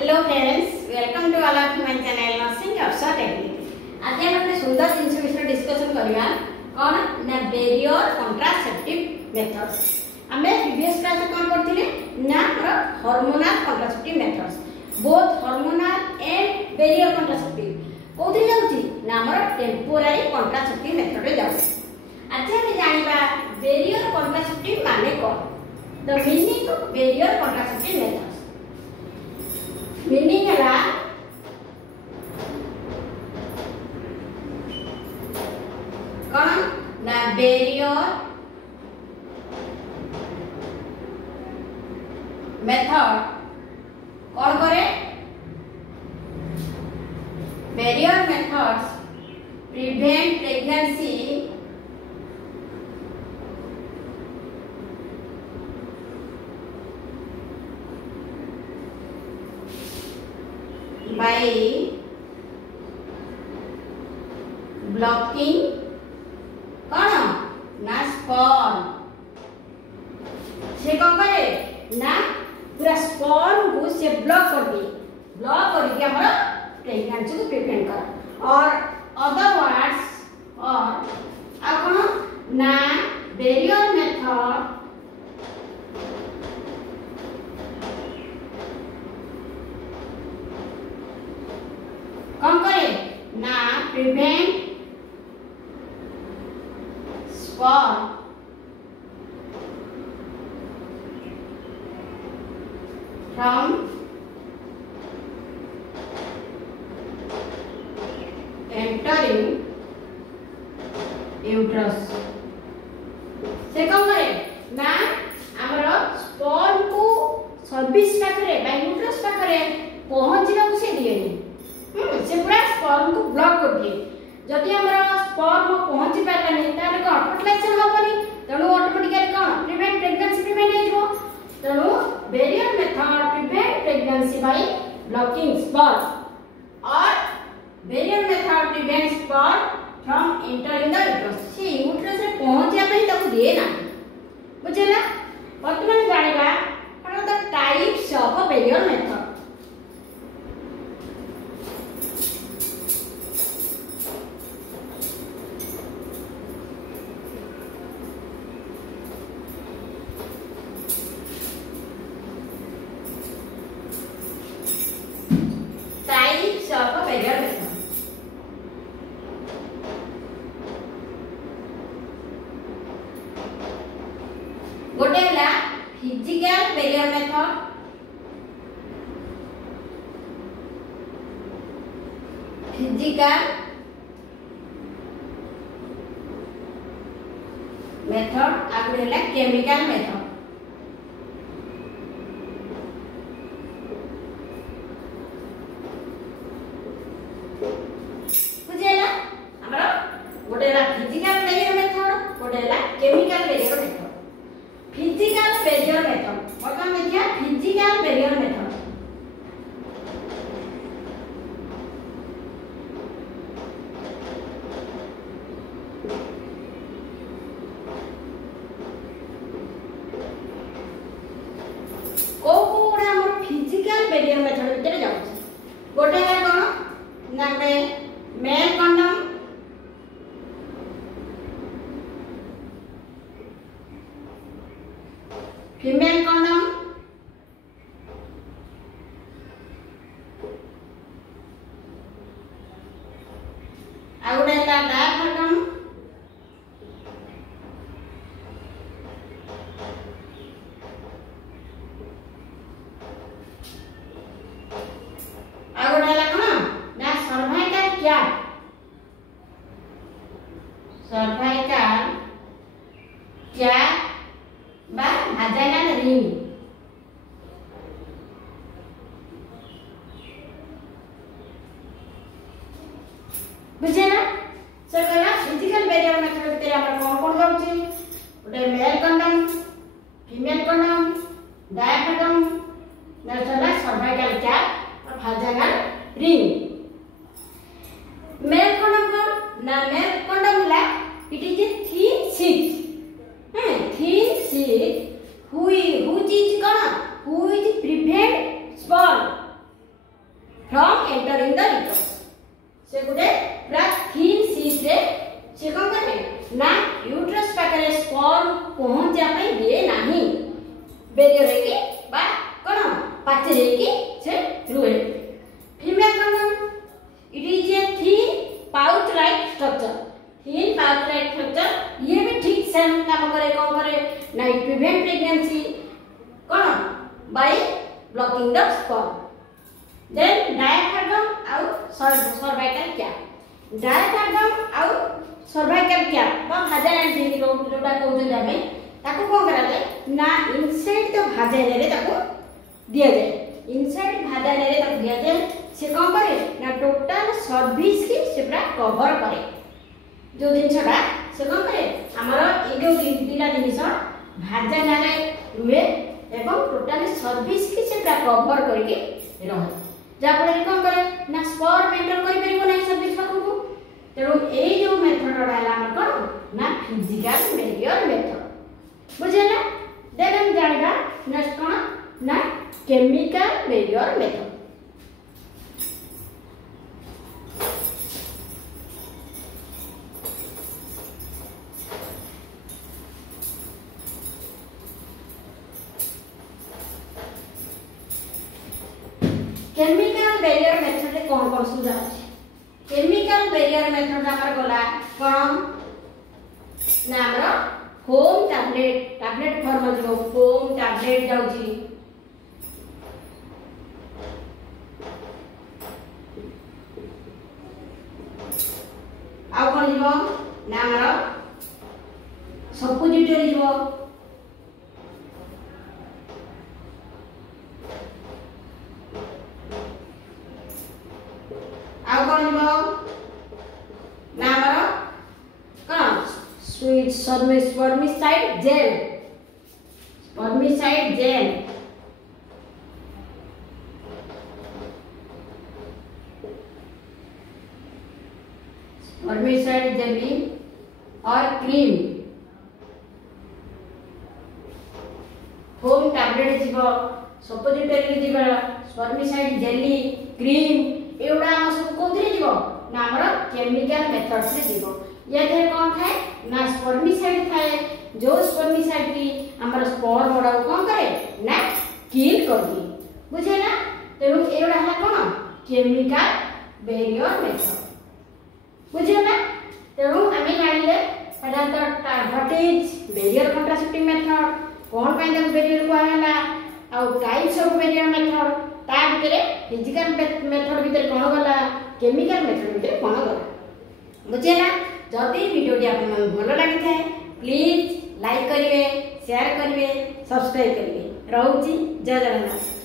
Hello friends, welcome to all of my channel nursing अफसर technique. आज हम एक सुंदर जिंस विषय डिस्कशन करबा कोन ना बैरियर कॉन्ट्रासेप्टिव मेथड्स। हमें प्रीवियस क्लास में कोन पढ़थिले ना hormonal contraceptive methods, both hormonal and barrier contraceptive कोथि जाउची ना हमर टेम्पोररी कॉन्ट्रासेप्टिव मेथड रे जाउची। आज हम जानिबा बैरियर कॉन्ट्रासेप्टिव माने कोन, the meaning of barrier contraceptive methods. Meaning है कौन ना बैरियर मेथड कौन करे, barrier methods prevent pregnancy by blocking कौन ना स्पर्म से कौन करे ना पूरा स्पर्म को से ब्लॉक करके हमारा प्रेगनेंसी को प्रिवेंट कर। और अदर वर्ड्स और कौन ना बैरियर मेथड कौन करे ना prevent sperm from entering uterus. से कौन करे ना हमरो स्पर्म को सर्विस पाखरे बा यूट्रस पाखरे पहुंचना को से दिएनी, से पूरा स्पर्म को ब्लॉक कर दिए। जदि हमरा स्पर्म पहुंची पारलानी ताले कोन फर्टिलाइजेशन होबनी, तणु ऑटोमेटिकली कोन प्रिवेंट प्रेगनेंसी प्रिवेंट हेजो। तणु barrier method prevent pregnancy by blocking sperm और barrier method prevent sperm from entering the uterus. से यूट्रस रे पहुंचिया पई ताकू दिए ना, बुझला। वर्तमान जानिबा what are the types of barrier method. गोटे हला physical barrier method, physical method आगुडे हला केमिकल मेथड। बुझेला हमरा गोटे हला फिजिकल बैरियर मेथड, गोटे हला chemical barrier method. Physical barrier method वर्तमान देखिया फिजिकल बैरियर मेथड। कोकोडा हमर फिजिकल बैरियर मेथड भीतर जाउछ। गोटे है कोन ना गोटे मेल कंडोम, फीमेल कंडोम, आउडे ला डायफ्रागम, आउडे ला कोन ना सर्वाइकल कैप, सर्वाइकल कैप बा भाजाइनल रिंग। बुझे ना से कहला फिजिकल बैरियर मेथड भीतर हमर कोन कोन जाउची, गोटे male condom, female condom, diaphragm, natural cervical cap और भाजाइनल रिंग। मेल कंडोम कोन ना मेल कंडोम ला it is a thin sheet, thin sheet which is prevent sperm पाचरे की से रुए। Female condom it is a thin pouch like structure. Thin pouch like structure ये भी ठीक सेम काम करे। कौन करे ना इट प्रिवेंट प्रेगनेंसी कौन by blocking the sperm. Then diaphragm आउ सर्वाइकल कैप। डायाफ्रागम आउ सर्वाइकल कैप बा भाजाइनल टिश्यू जोटा कहउछन जामे ताको कोन करा जाय ना इनसाइड द भाजाइना रे ताको दिया जाए। इनसाइड भाजाइना रे ताको दिया जाए। से कोन करे ना टोटल सर्विस की से पूरा कवर करे। जो जिनसटा से कोन करे हमर ए जो तीनटा जिनिस भाजाइना रे रुए एवं टोटल सर्विस की से पूरा कवर करके रहे। जाफल कौन करे ना स्पर्म एंटर करि परिबो नै सर्विस पाखु। तेणु ए जो मेथड रहला हमर कोन ना फिजिकल बैरियर मेथड बुझेला। देन हम जानिबा नेक्स्ट कोन ना chemical barrier method. Chemical barrier method रे कोन कोन सुझा अछि। केमिकल बैरियर मेथड हमर गला कोन ना हमर फोम टैबलेट फॉर्म जो फोम टैबलेट जाउची। आ कोन जीवो ना हमर सपोजिटरी जीवो। आ कोन जीवो ना हमर कोन sweet spermicide gel. Spermicide gel spermicide jelly और क्रीम। फोम टैबलेट जीव सपोजिटरी जीव स्पर्मिसाइड जेली क्रीम एउडा हम सब कोथरे जीव ना हमर केमिकल मेथड से जीव। या थे कौन थाए ना स्पर्मिसाइड थाए। जो स्पर्मिसाइड की हमर स्पर्म ओडा कोन करे ना किल कर दी बुझेला। तेणु एउडा है कोन केमिकल बैरियर मेथड बुझेला। तेणु आमे जानिले साधारणतः what is barrier contraceptive method कोन ପାଇଁ ତାକୁ बैरियर कहला आउ टाइप्स ऑफ बैरियर मेथड ता भितरे फिजिकल मेथड भितरे कोन गला केमिकल मेथड भितरे कोन गला बुझेला। जदि वीडियोटी आपन भल लागि थाए प्लीज लाइक करिवे शेयर करिवे सब्सक्राइब करिवे। रहउची जय जगन्नाथ।